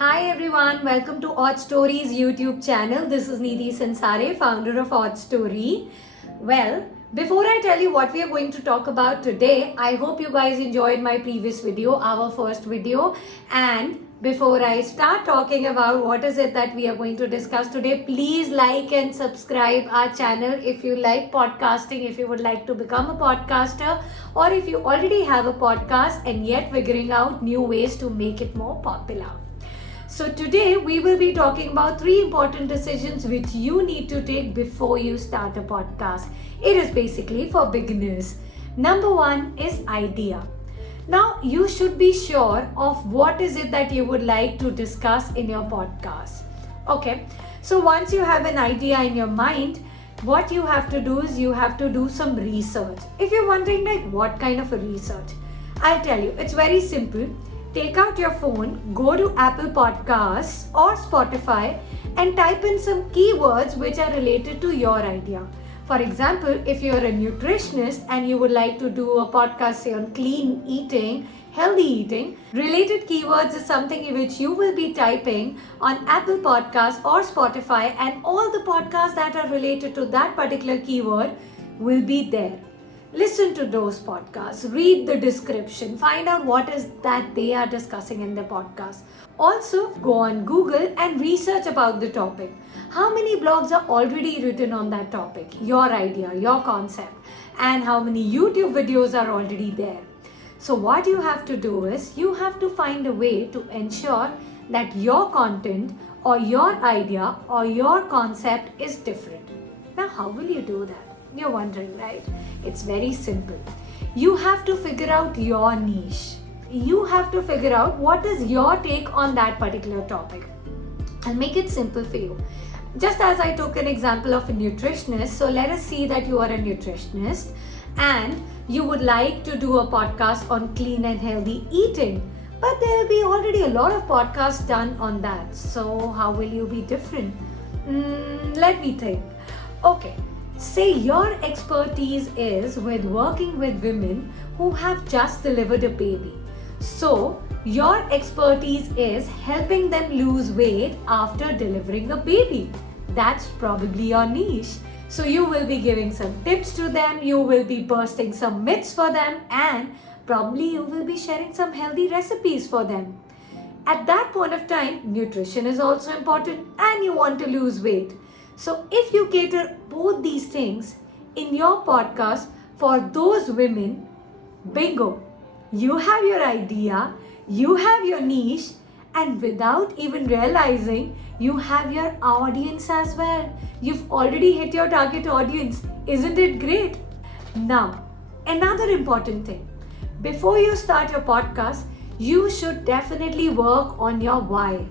Hi everyone, welcome to AudStory's YouTube channel. This is Nidhi Sansare, founder of AudStory. Well, before I tell you what we are going to talk about today, I hope you guys enjoyed my previous video, our first video. And before I start talking about what is it that we are going to discuss today, please like and subscribe our channel if you like podcasting, if you would like to become a podcaster, or if you already have a podcast and yet figuring out new ways to make it more popular. So today we will be talking about 3 important decisions which you need to take before you start a podcast. It is basically for beginners. Number 1 is idea. Now you should be sure of what is it that you would like to discuss in your podcast. Okay, so once you have an idea in your mind, what you have to do is you have to do some research. If you're wondering like what kind of a research, I'll tell you, it's very simple. Take out your phone, go to Apple Podcasts or Spotify and type in some keywords which are related to your idea. For example, if you're a nutritionist and you would like to do a podcast say on clean eating, healthy eating, related keywords is something which you will be typing on Apple Podcasts or Spotify, and all the podcasts that are related to that particular keyword will be there. Listen to those podcasts, read the description, find out what is that they are discussing in the podcast. Also, go on Google and research about the topic. How many blogs are already written on that topic, your idea, your concept, and how many YouTube videos are already there. So what you have to do is, you have to find a way to ensure that your content or your idea or your concept is different. Now, how will you do that? You're wondering, right? It's very simple. You have to figure out your niche. You have to figure out what is your take on that particular topic. I'll make it simple for you. Just as I took an example of a nutritionist, so let us see that you are a nutritionist and you would like to do a podcast on clean and healthy eating. But there will be already a lot of podcasts done on that. So how will you be different? Let me think. Okay. Say your expertise is with working with women who have just delivered a baby. So your expertise is helping them lose weight after delivering a baby. That's probably your niche. So you will be giving some tips to them, you will be bursting some myths for them, and probably you will be sharing some healthy recipes for them. At that point of time, nutrition is also important and you want to lose weight. So if you cater both these things in your podcast for those women, bingo, you have your idea, you have your niche, and without even realizing, you have your audience as well. You've already hit your target audience. Isn't it great? Now, another important thing. Before you start your podcast, you should definitely work on your why.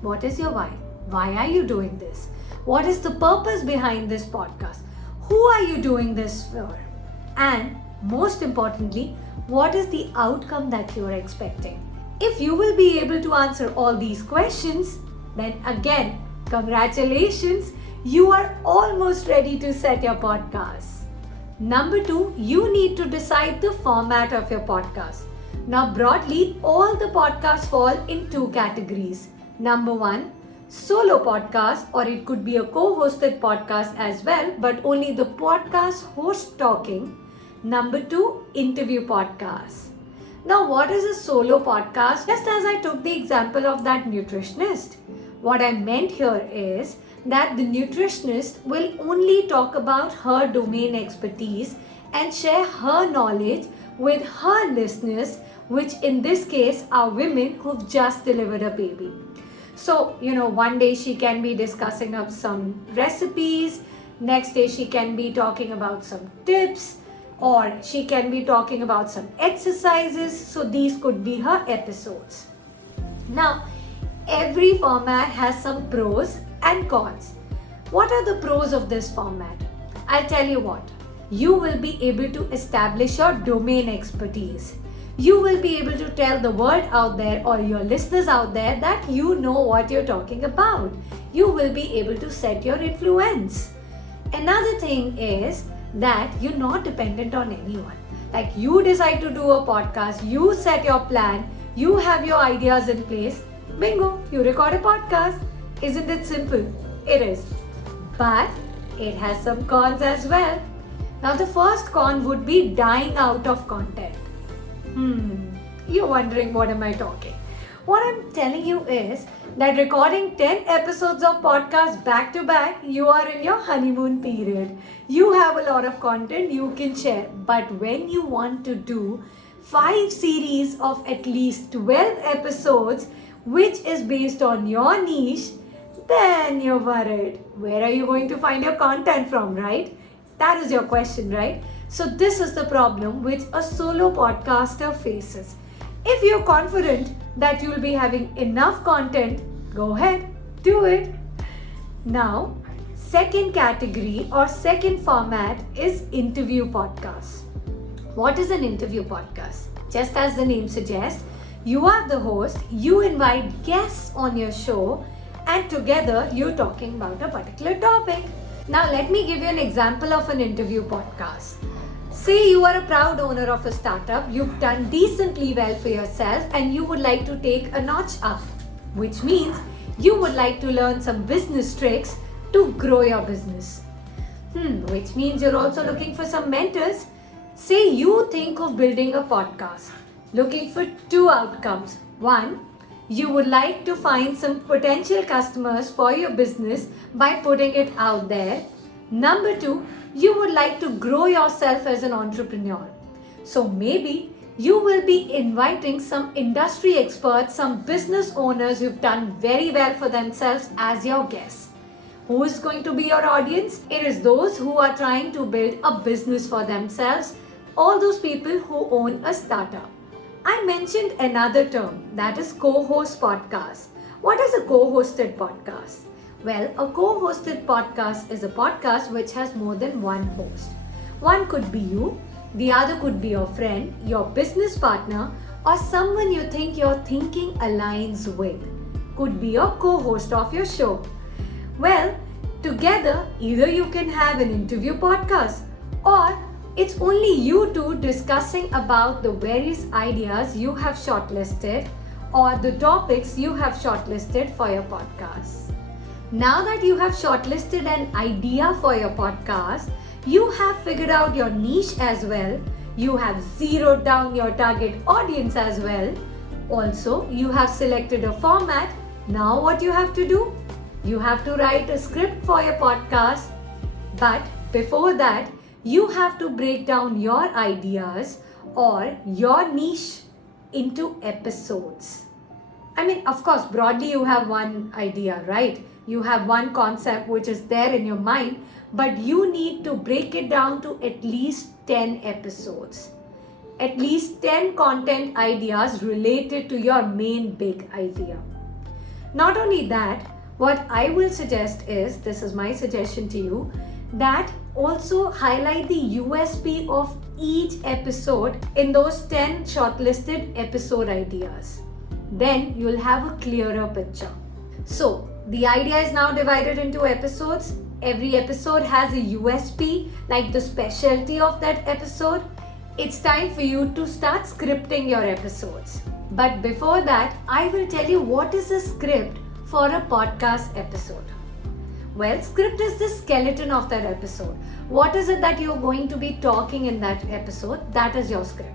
What is your why? Why are you doing this? What is the purpose behind this podcast? Who are you doing this for? And most importantly, what is the outcome that you are expecting? If you will be able to answer all these questions, then again, congratulations, you are almost ready to set your podcast. Number 2, you need to decide the format of your podcast. Now, broadly, all the podcasts fall in 2 categories. Number 1, solo podcast, or it could be a co-hosted podcast as well, but only the podcast host talking. Number 2, interview podcast. Now, what is a solo podcast? Just as I took the example of that nutritionist, what I meant here is that the nutritionist will only talk about her domain expertise and share her knowledge with her listeners, which in this case are women who've just delivered a baby. So, one day she can be discussing of some recipes, next day she can be talking about some tips, or she can be talking about some exercises. So these could be her episodes. Now, every format has some pros and cons. What are the pros of this format? I'll tell you what. You will be able to establish your domain expertise. You will be able to tell the world out there or your listeners out there that you know what you're talking about. You will be able to set your influence. Another thing is that you're not dependent on anyone. Like you decide to do a podcast, you set your plan, you have your ideas in place, bingo, you record a podcast. Isn't it simple? It is. But it has some cons as well. Now the first con would be dying out of content. You're wondering what am I talking? What I'm telling you is that recording 10 episodes of podcast back to back, you are in your honeymoon period. You have a lot of content you can share. But when you want to do 5 series of at least 12 episodes, which is based on your niche, then you're worried. Where are you going to find your content from, right? That is your question, right? So this is the problem which a solo podcaster faces. If you're confident that you'll be having enough content, go ahead, do it. Now, second category or second format is interview podcasts. What is an interview podcast? Just as the name suggests, you are the host, you invite guests on your show, and together you're talking about a particular topic. Now, let me give you an example of an interview podcast. Say you are a proud owner of a startup, you've done decently well for yourself and you would like to take a notch up, which means you would like to learn some business tricks to grow your business. Which means you're also looking for some mentors. Say you think of building a podcast, looking for 2 outcomes. 1, you would like to find some potential customers for your business by putting it out there. Number 2, you would like to grow yourself as an entrepreneur. So maybe you will be inviting some industry experts, some business owners who've done very well for themselves as your guests. Who is going to be your audience? It is those who are trying to build a business for themselves, all those people who own a startup. I mentioned another term, that is co-host podcast. What is a co-hosted podcast? Well, a co-hosted podcast is a podcast which has more than one host. One could be you, the other could be your friend, your business partner, or someone you think your thinking aligns with. Could be your co-host of your show. Well, together, either you can have an interview podcast or it's only you two discussing about the various ideas you have shortlisted or the topics you have shortlisted for your podcast. Now that you have shortlisted an idea for your podcast, you have figured out your niche as well, you have zeroed down your target audience as well. Also, you have selected a format. Now what you have to do? You have to write a script for your podcast. But before that, you have to break down your ideas or your niche into episodes. I mean, of course, broadly you have one idea, right? You have one concept which is there in your mind, but you need to break it down to at least 10 episodes. At least 10 content ideas related to your main big idea. Not only that, what I will suggest is, this is my suggestion to you, that also highlight the USP of each episode in those 10 shortlisted episode ideas. Then you'll have a clearer picture. So, the idea is now divided into episodes. Every episode has a USP, like the specialty of that episode. It's time for you to start scripting your episodes. But before that, I will tell you what is a script for a podcast episode. Well, script is the skeleton of that episode. What is it that you're going to be talking in that episode? That is your script.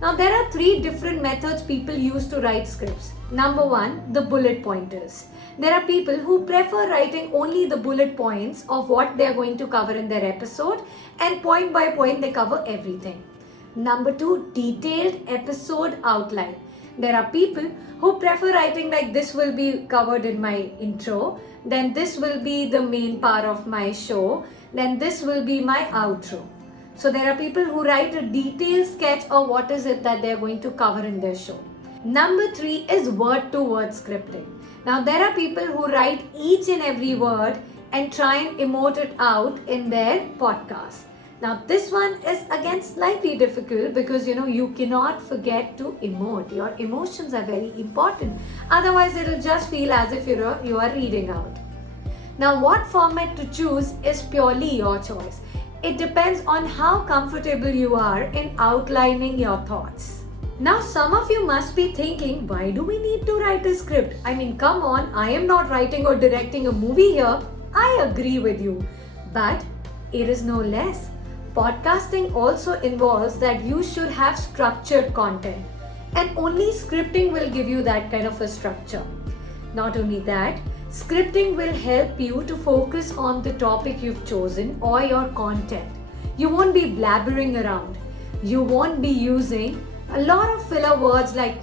Now, there are 3 different methods people use to write scripts. Number 1, the bullet pointers. There are people who prefer writing only the bullet points of what they're going to cover in their episode, and point by point they cover everything. Number 2, detailed episode outline. There are people who prefer writing like this will be covered in my intro, then this will be the main part of my show, then this will be my outro. So there are people who write a detailed sketch of what is it that they're going to cover in their show. Number 3 is word-to-word scripting. Now there are people who write each and every word and try and emote it out in their podcast. Now this one is again slightly difficult because you cannot forget to emote. Your emotions are very important. Otherwise it will just feel as if you are reading out. Now what format to choose is purely your choice. It depends on how comfortable you are in outlining your thoughts. Now, some of you must be thinking, why do we need to write a script? I mean, come on, I am not writing or directing a movie here. I agree with you. But it is no less. Podcasting also involves that you should have structured content. And only scripting will give you that kind of a structure. Not only that, scripting will help you to focus on the topic you've chosen or your content. You won't be blabbering around. You won't be using a lot of filler words like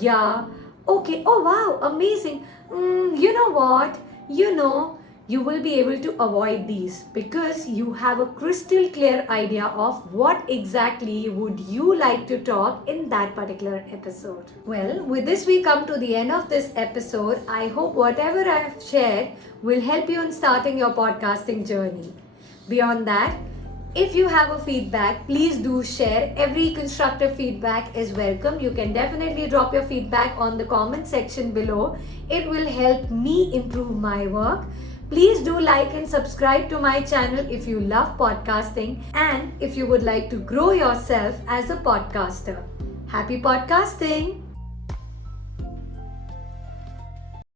yeah, okay, oh wow, amazing, you know what, you will be able to avoid these because you have a crystal clear idea of what exactly would you like to talk in that particular episode. Well, with this we come to the end of this episode. I hope whatever I have shared will help you in starting your podcasting journey. Beyond that, if you have a feedback, please do share. Every constructive feedback is welcome. You can definitely drop your feedback on the comment section below. It will help me improve my work. Please do like and subscribe to my channel if you love podcasting and if you would like to grow yourself as a podcaster. Happy podcasting!